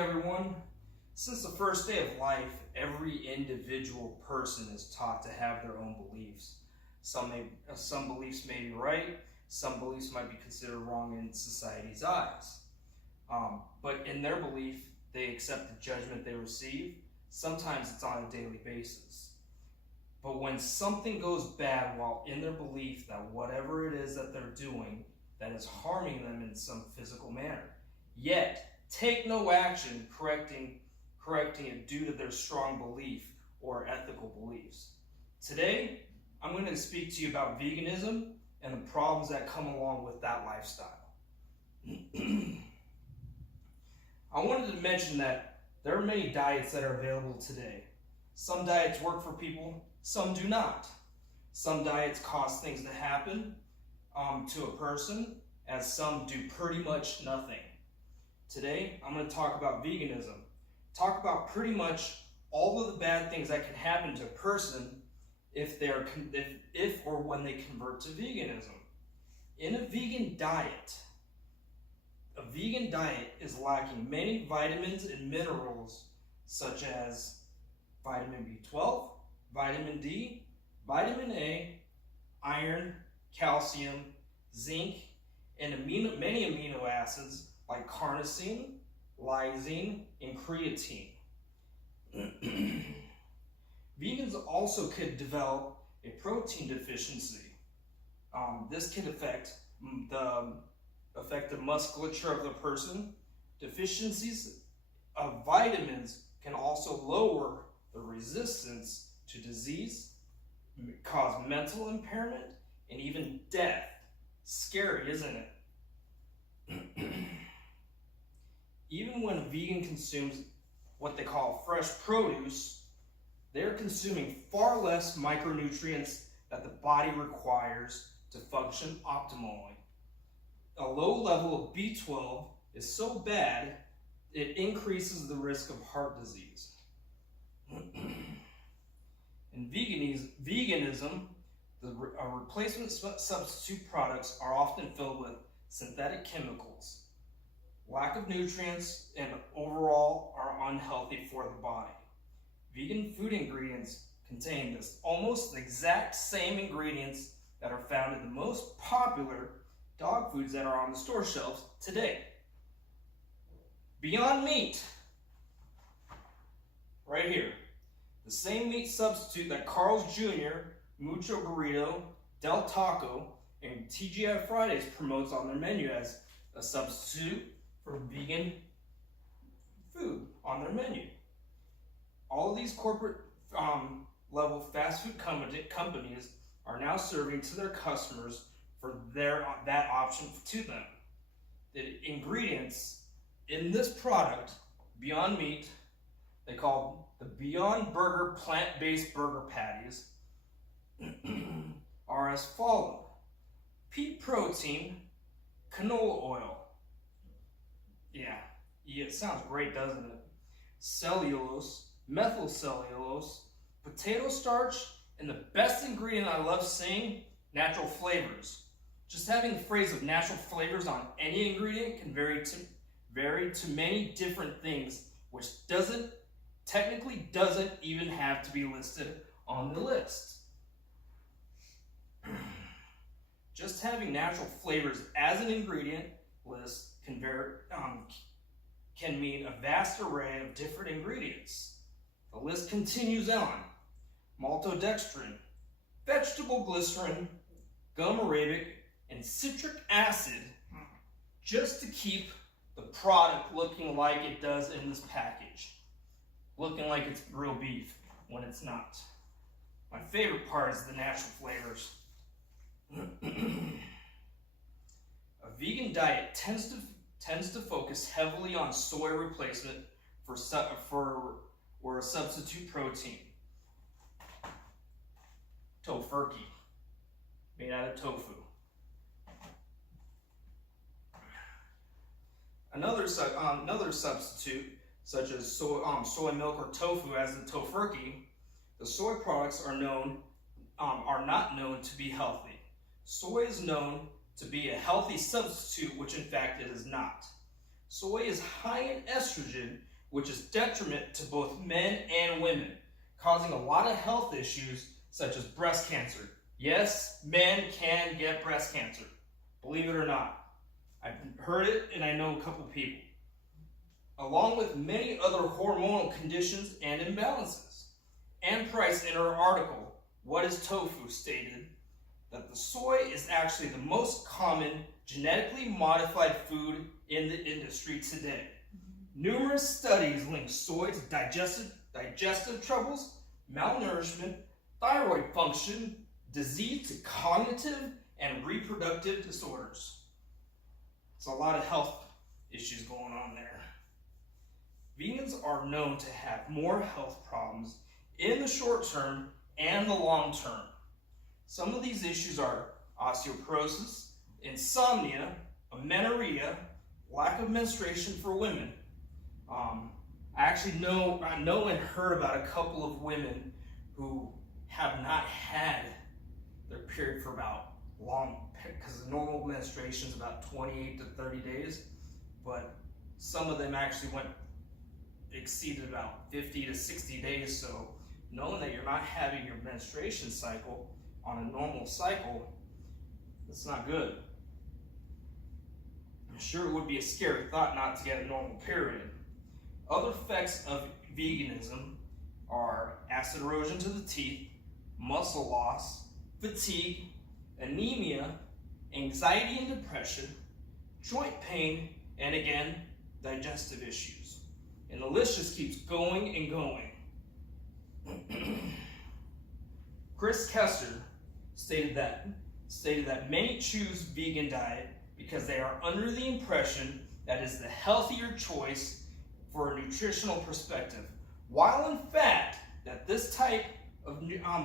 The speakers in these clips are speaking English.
everyone. Since the first day of life, every individual person is taught to have their own beliefs. Some beliefs may be right, some beliefs might be considered wrong in society's eyes. But in their belief, they accept the judgment they receive. Sometimes it's on a daily basis. But when something goes bad while in their belief that whatever it is that they're doing that is harming them in some physical manner, yet take no action correcting it due to their strong belief or ethical beliefs. Today, I'm going to speak to you about veganism and the problems that come along with that lifestyle. I wanted to mention that there are many diets that are available today. Some diets work for people, some do not. Some diets cause things to happen to a person, as some do pretty much nothing. Today, I'm going to talk about veganism. Talk about pretty much all of the bad things that can happen to a person if or when they convert to veganism. In a vegan diet is lacking many vitamins and minerals such as vitamin B12, vitamin D, vitamin A, iron, calcium, zinc, and many amino acids like carnosine, lysine, and creatine. Vegans also could develop a protein deficiency. This can affect the musculature of the person. Deficiencies of vitamins can also lower the resistance to disease, cause mental impairment, and even death. Scary, isn't it? Even when a vegan consumes what they call fresh produce, they're consuming far less micronutrients that the body requires to function optimally. A low level of B12 is so bad, it increases the risk of heart disease. In veganism, replacement substitute products are often filled with synthetic chemicals. Lack of nutrients, and overall are unhealthy for the body. Vegan food ingredients contain this almost exact same ingredients that are found in the most popular dog foods that are on the store shelves today. Beyond Meat, right here. The same meat substitute that Carl's Jr., Mucho Burrito, Del Taco, and TGI Fridays promotes on their menu as a substitute for vegan food on their menu. All of these corporate level fast food companies are now serving to their customers for that option to them. The ingredients in this product, Beyond Meat, they call the Beyond Burger plant-based burger patties, are as follow: pea protein, canola oil. Yeah, it sounds great, doesn't it? Cellulose, methyl cellulose, potato starch, and the best ingredient I love seeing, natural flavors. Just having the phrase of natural flavors on any ingredient can vary to many different things, which technically doesn't even have to be listed on the list. Just having natural flavors as an ingredient list can mean a vast array of different ingredients. The list continues on. Maltodextrin, vegetable glycerin, gum arabic, and citric acid, just to keep the product looking like it does in this package. Looking like it's real beef when it's not. My favorite part is the natural flavors. A vegan diet tends to focus heavily on soy replacement for a substitute protein. Tofurkey, made out of tofu. Another substitute, such as soy milk or tofu, as the Tofurkey, the soy products are not known to be healthy. Soy is known to be a healthy substitute, which in fact it is not. Soy is high in estrogen, which is detriment to both men and women, causing a lot of health issues such as breast cancer. Yes, men can get breast cancer, believe it or not. I've heard it and I know a couple people. Along with many other hormonal conditions and imbalances. Anne Price, in her article, What is Tofu?, stated that the soy is actually the most common genetically modified food in the industry today. Numerous studies link soy to digestive troubles, malnourishment, thyroid function, disease to cognitive and reproductive disorders. It's a lot of health issues going on there. Vegans are known to have more health problems in the short term and the long term. Some of these issues are osteoporosis, insomnia, amenorrhea, lack of menstruation for women. I actually know and heard about a couple of women who have not had their period for about long, because the normal menstruation is about 28 to 30 days, but some of them actually exceeded about 50 to 60 days. So knowing that you're not having your menstruation cycle on a normal cycle, it's not good. I'm sure it would be a scary thought not to get a normal period. Other effects of veganism are acid erosion to the teeth, muscle loss, fatigue, anemia, anxiety and depression, joint pain, and again, digestive issues. And the list just keeps going and going. Chris Kessler stated that many choose vegan diet because they are under the impression that is the healthier choice for a nutritional perspective, while in fact that this type of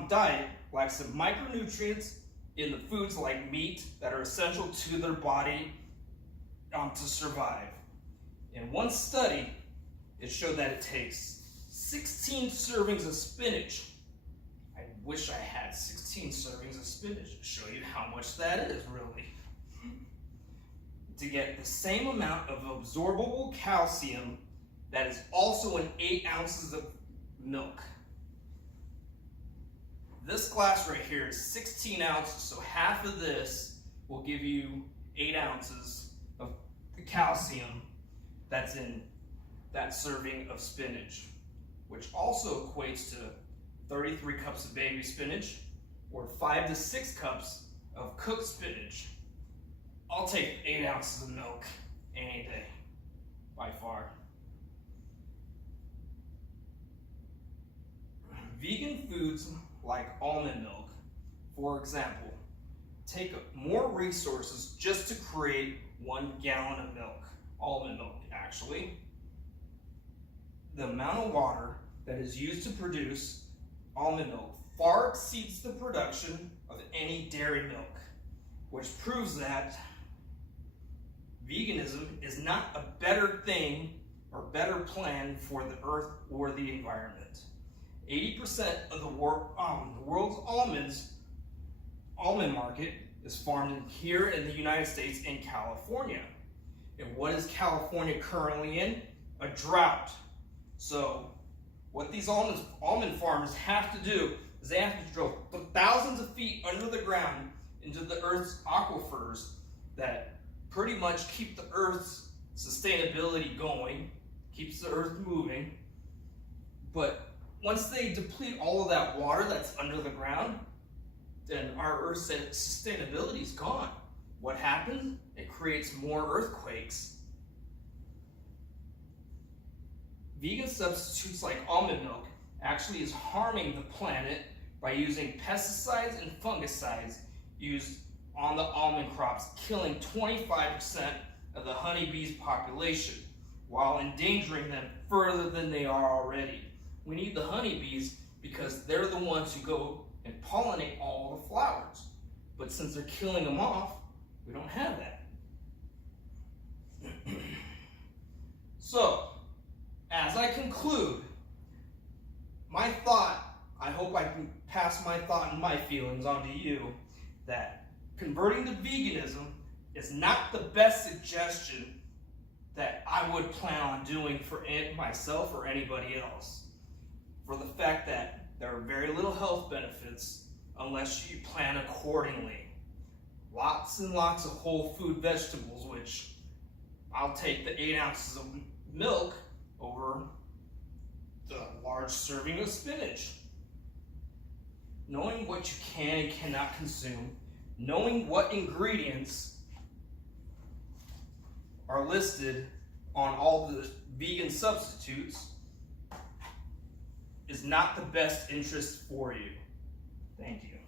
diet lacks the micronutrients in the foods like meat that are essential to their body to survive. In one study, it showed that it takes 16 servings of spinach. I wish I had 16 servings of spinach to show you how much that is, really. To get the same amount of absorbable calcium that is also in 8 ounces of milk. This glass right here is 16 ounces, so half of this will give you 8 ounces of the calcium that's in that serving of spinach, which also equates to 33 cups of baby spinach or 5 to 6 cups of cooked spinach. I'll take 8 ounces of milk any day, by far. Vegan foods like almond milk, for example, take more resources just to create 1 gallon of milk, almond milk actually. The amount of water that is used to produce almond milk far exceeds the production of any dairy milk, which proves that veganism is not a better thing or better plan for the earth or the environment. 80% of the world's almond market is farmed here in the United States in California. And what is California currently in? A drought. So what these almond farmers have to do is they have to drill thousands of feet under the ground into the earth's aquifers that pretty much keep the earth's sustainability going, keeps the earth moving. But once they deplete all of that water that's under the ground, then our earth's sustainability is gone. What happens? It creates more earthquakes. Vegan substitutes like almond milk actually is harming the planet by using pesticides and fungicides used on the almond crops, killing 25% of the honeybees population while endangering them further than they are already. We need the honeybees because they're the ones who go and pollinate all the flowers. But since they're killing them off, we don't have that. So, as I conclude, my thought, I hope I can pass my thought and my feelings on to you, that converting to veganism is not the best suggestion that I would plan on doing for myself or anybody else. For the fact that there are very little health benefits unless you plan accordingly. Lots and lots of whole food vegetables, which I'll take the 8 ounces of milk over the large serving of spinach. Knowing what you can and cannot consume, knowing what ingredients are listed on all the vegan substitutes is not the best interest for you. Thank you.